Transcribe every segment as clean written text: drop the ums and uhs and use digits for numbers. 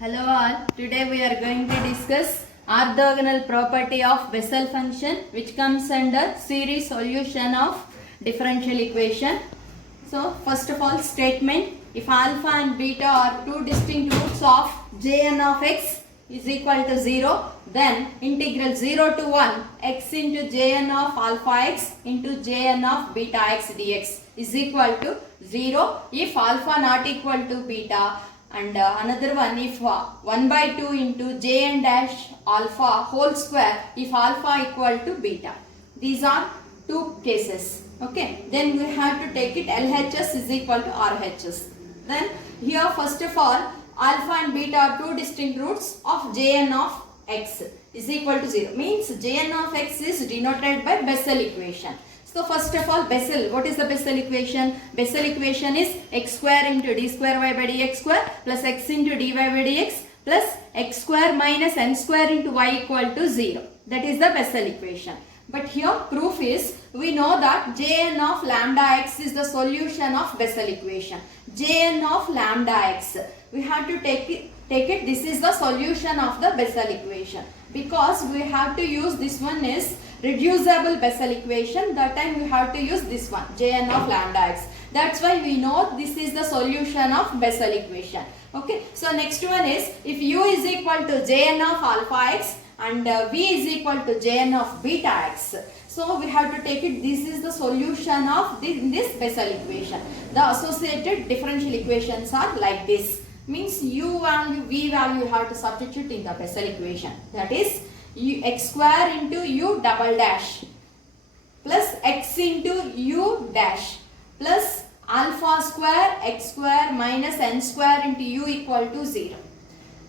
Hello all, today we are going to discuss orthogonal property of Bessel function which comes under series solution of differential equation. So first of all statement, if alpha and beta are two distinct roots of Jn of x is equal to 0, then integral 0 to 1 x into Jn of alpha x into Jn of beta x dx is equal to 0 if alpha not equal to beta. And another one, if 1 by 2 into jn dash alpha whole square if alpha equal to beta. These are two cases. Okay. Then we have to take it LHS is equal to RHS. Then here first of all alpha and beta are two distinct roots of jn of x is equal to 0. Means jn of x is denoted by Bessel equation. So first of all Bessel, what is the Bessel equation? Bessel equation is x square into d square y by dx square plus x into dy by dx plus x square minus n square into y equal to 0. That is the Bessel equation. But here proof is, we know that Jn of lambda x is the solution of Bessel equation. Jn of lambda x, we have to take it, this is the solution of the Bessel equation. Because we have to use this one is reducible Bessel equation, that time we have to use this one, Jn of lambda x. That's why we know this is the solution of Bessel equation. Okay, so next one is, if u is equal to Jn of alpha x and v is equal to Jn of beta x. So we have to take it, this is the solution of this Bessel equation. The associated differential equations are like this. Means u value, v value you have to substitute in the Bessel equation. That is x square into u double dash plus x into u dash plus alpha square x square minus n square into u equal to 0.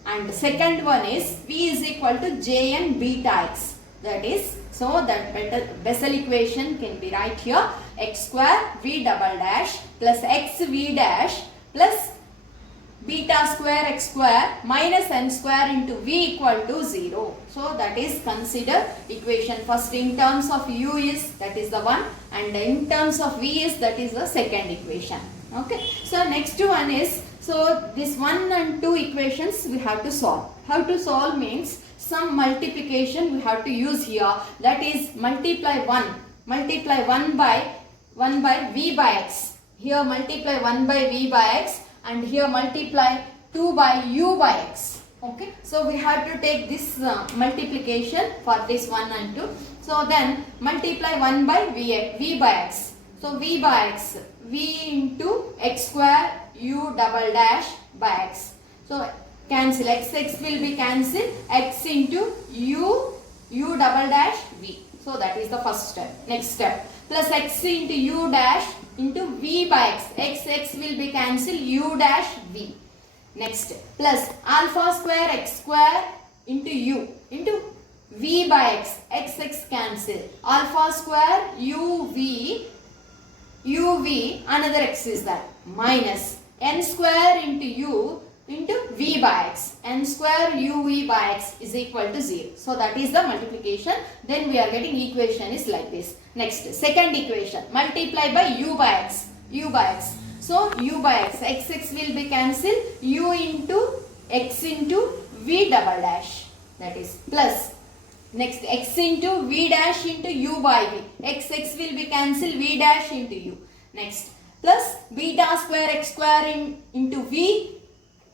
And the second one is v is equal to jn beta x. That is, so that Bessel equation can be right here, x square v double dash plus x v dash plus beta square x square minus n square into v equal to 0. So that is consider equation first in terms of u is, that is the one, and in terms of v is, that is the second equation. Okay. So next one is, so this 1 and 2 equations we have to solve. How to solve means some multiplication we have to use here, that is multiply 1 by v by x. Here multiply 1 by v by x and here multiply 2 by u by x. Okay, so we have to take this multiplication for this 1 and 2. So then multiply 1 by v by x. So v by x, v into x square u double dash by x. So cancel, x will be cancelled, x into u double dash v. So that is the first step. Next step, plus x into u dash into v by x will be cancelled, u dash v. Next, plus alpha square x square into u into v by x cancel, alpha square uv, another x is that, minus n square into u into v by x, n square uv by x is equal to 0. So that is the multiplication. Then we are getting equation is like this. Next, second equation, multiply by u by x. So u by x will be cancelled, u into x into v double dash, that is plus. Next, x into v dash into u by v, x will be cancelled, v dash into u. Next, plus beta square x square into v,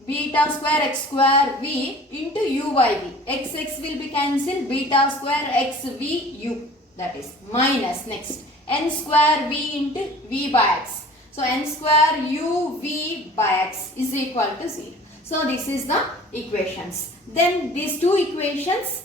beta square x square v into u by v, x will be cancelled, beta square x v u, that is minus. Next, n square v into v by x. So n square u v by x is equal to 0. So this is the equations. Then these two equations,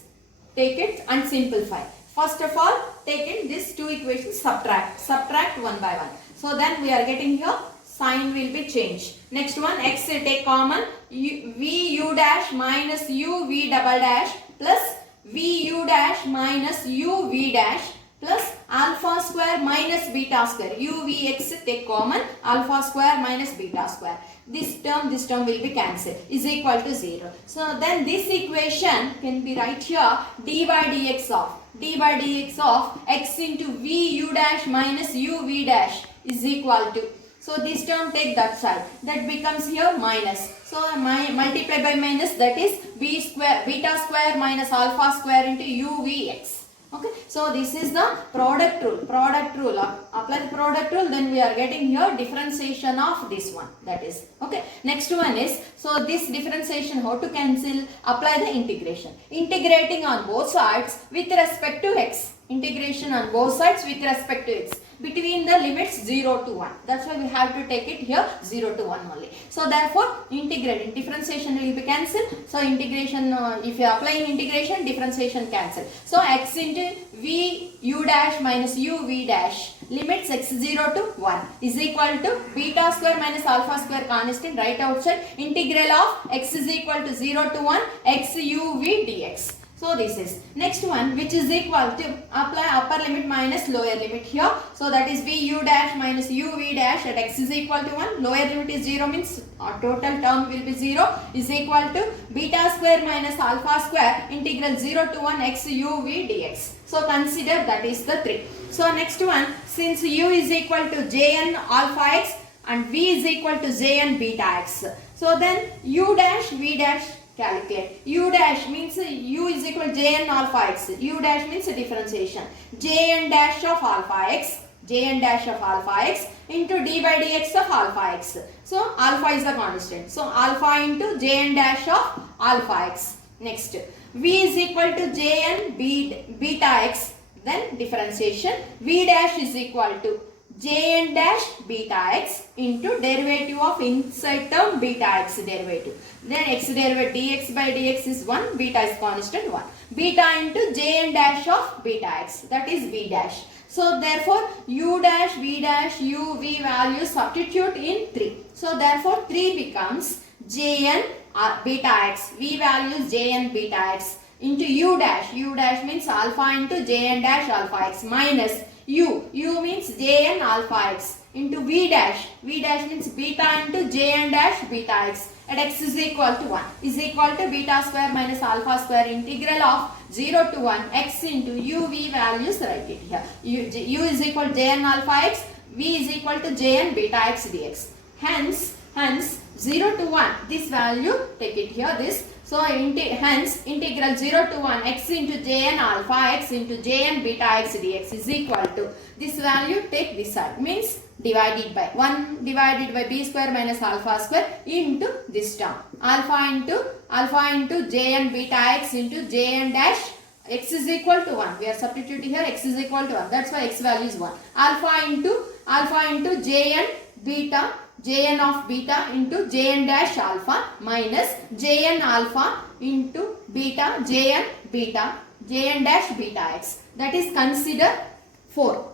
take it and simplify. First of all, take in these two equations, subtract one by one. So then we are getting here, sign will be changed. Next one, x take common, v u dash minus u v double dash plus v u dash minus u v dash plus alpha square minus beta square, u v x take common, alpha square minus beta square. This term will be cancelled, is equal to 0. So then this equation can be right here, d by dx of x into v u dash minus u v dash is equal to, so So this term take that side. That becomes here minus. So multiply by minus, that is beta square minus alpha square into uvx. Okay, so this is the product rule. Apply the product rule, then we are getting here differentiation of this one. That is okay. Next one is, so this differentiation, how to cancel? Apply the integration. Integrating on both sides with respect to x. Integration on both sides with respect to x. Between the limits 0 to 1. That's why we have to take it here 0 to 1 only. So therefore, integrating, differentiation will be cancelled. So integration, if you are applying integration, differentiation cancel. So x into v u dash minus u v dash, limits x0 to 1 is equal to beta square minus alpha square constant right outside, integral of x is equal to 0 to 1 x u v dx. So this is next one, which is equal to apply upper limit minus lower limit here. So that is v u dash minus u v dash at x is equal to 1. Lower limit is 0 means our total term will be 0 is equal to beta square minus alpha square integral 0 to 1 x u v dx. So consider that is the 3. So next one, since u is equal to jn alpha x and v is equal to jn beta x. So then u dash v dash calculate. U dash means u is equal to jn alpha x. U dash means differentiation. Jn dash of alpha x into d by dx of alpha x. So alpha is the constant. So alpha into jn dash of alpha x. Next, v is equal to jn beta x. Then differentiation. V dash is equal to jn dash beta x into derivative of inside term beta x derivative. Then x derivative dx by dx is 1, beta is constant 1. Beta into jn dash of beta x, that is v dash. So therefore u dash, v dash, u, v values substitute in 3. So therefore 3 becomes jn beta x, v values jn beta x into u dash means alpha into jn dash alpha x minus u means jn alpha x into v dash means beta into jn dash beta x at x is equal to 1 is equal to beta square minus alpha square integral of 0 to 1 x into u v values, write it here. U is equal to jn alpha x, v is equal to jn beta x dx. Hence 0 to 1, this value take it here, this. So hence integral 0 to 1 x into jn alpha x into jn beta x dx is equal to this value, take this side, means divided by 1 divided by b square minus alpha square into this term. Alpha into jn beta x into jn dash x is equal to 1. We are substituting here x is equal to 1. That's why x value is 1. Alpha into jn of beta into jn dash alpha minus jn alpha into beta jn dash beta x. That is consider 4.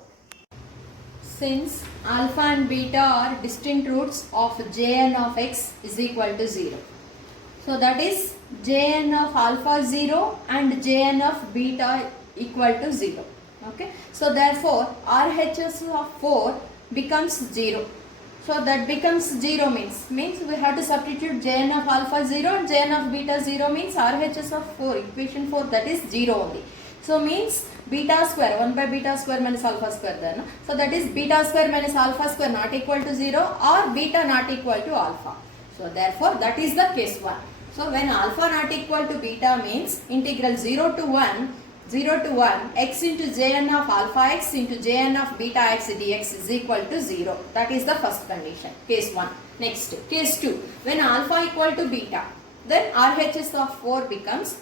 Since alpha and beta are distinct roots of jn of x is equal to 0. So that is jn of alpha 0 and jn of beta equal to 0. Okay. So therefore RHS of 4 becomes 0. So that becomes 0 means we have to substitute jn of alpha 0 and jn of beta 0 means RHS of 4, equation 4, that is 0 only. So means beta square, 1 by beta square minus alpha square there. No? So that is beta square minus alpha square not equal to 0 or beta not equal to alpha. So therefore that is the case 1. So when alpha not equal to beta means integral 0 to 1 x into jn of alpha x into jn of beta x dx is equal to 0. That is the first condition, case 1. Next, case 2. When alpha equal to beta, then RHS of 4 becomes,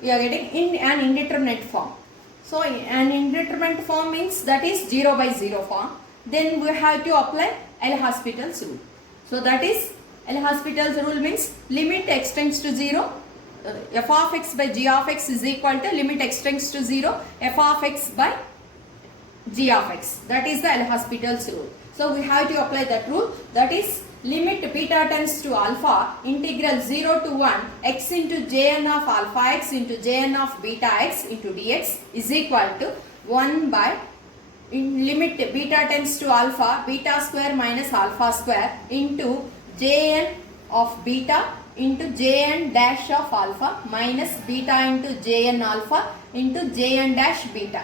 we are getting in an indeterminate form. So an indeterminate form means that is 0 by 0 form. Then we have to apply L'Hospital's rule. So that is L'Hospital's rule means limit x tends to 0. F of x by g of x is equal to limit x tends to 0 f of x by g of x. That is the L'Hospital's rule. So we have to apply that rule. That is limit beta tends to alpha integral 0 to 1 x into jn of alpha x into jn of beta x into dx is equal to 1 by limit beta tends to alpha beta square minus alpha square into jn of beta into jn dash of alpha minus beta into jn alpha into jn dash beta.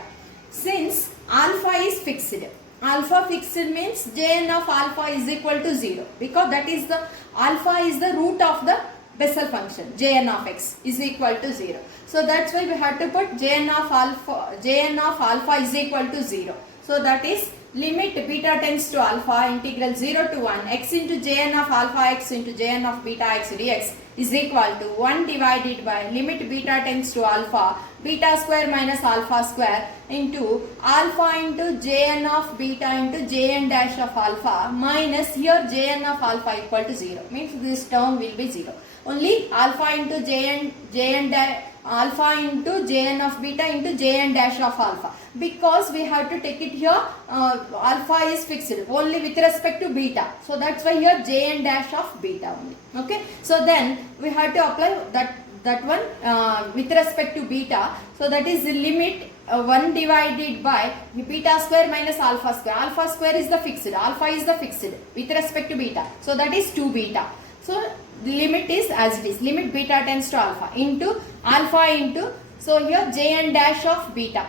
Since alpha is fixed, alpha fixed means Jn of alpha is equal to 0, because that is the alpha is the root of the Bessel function. Jn of x is equal to 0. So that's why we have to put Jn of alpha is equal to 0. So that is limit beta tends to alpha integral 0 to 1 x into Jn of alpha x into Jn of beta x dx is equal to 1 divided by limit beta tends to alpha beta square minus alpha square into alpha into Jn of beta into Jn dash of alpha minus here Jn of alpha equal to 0, means this term will be 0. Only alpha into alpha into Jn of beta into Jn dash of alpha, because we have to take it here alpha is fixed only with respect to beta, so that's why here Jn dash of beta only. Okay, so then we have to apply that one with respect to beta, so that is the limit 1 divided by beta square minus alpha square. Alpha square is the fixed, alpha is the fixed with respect to beta, so that is 2 beta. So the limit is as it is, limit beta tends to alpha into so here Jn dash of beta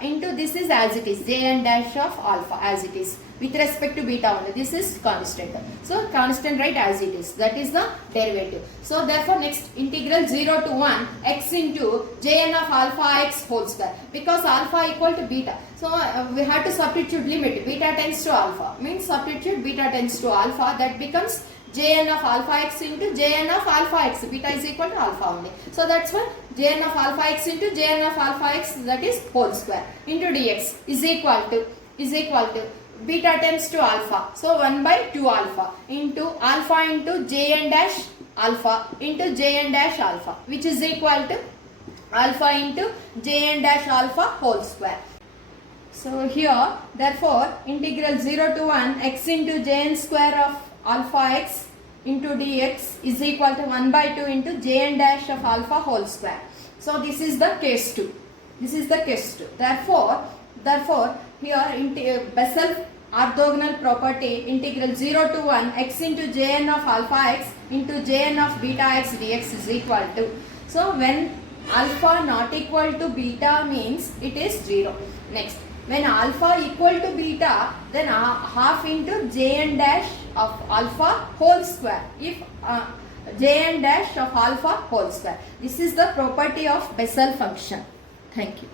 into this is as it is Jn dash of alpha as it is with respect to beta only. This is constant, so constant right as it is, that is the derivative. So therefore next integral 0 to 1 x into Jn of alpha x whole square, because alpha equal to beta, so we have to substitute limit beta tends to alpha, means substitute beta tends to alpha, that becomes Jn of alpha x into Jn of alpha x, beta is equal to alpha only, so that's why Jn of alpha x into Jn of alpha x, that is whole square into dx is equal to beta tends to alpha, so 1 by 2 alpha into Jn dash alpha into Jn dash alpha, which is equal to alpha into Jn dash alpha whole square. So here therefore integral 0 to 1 x into Jn square of alpha x into dx is equal to 1 by 2 into Jn dash of alpha whole square. So this is the case 2. Therefore here Bessel orthogonal property integral 0 to 1 x into Jn of alpha x into Jn of beta x dx is equal to, so when alpha not equal to beta means it is 0. Next, when alpha equal to beta, then half into Jn dash of alpha whole square, if Jn dash of alpha whole square. This is the property of Bessel function. Thank you.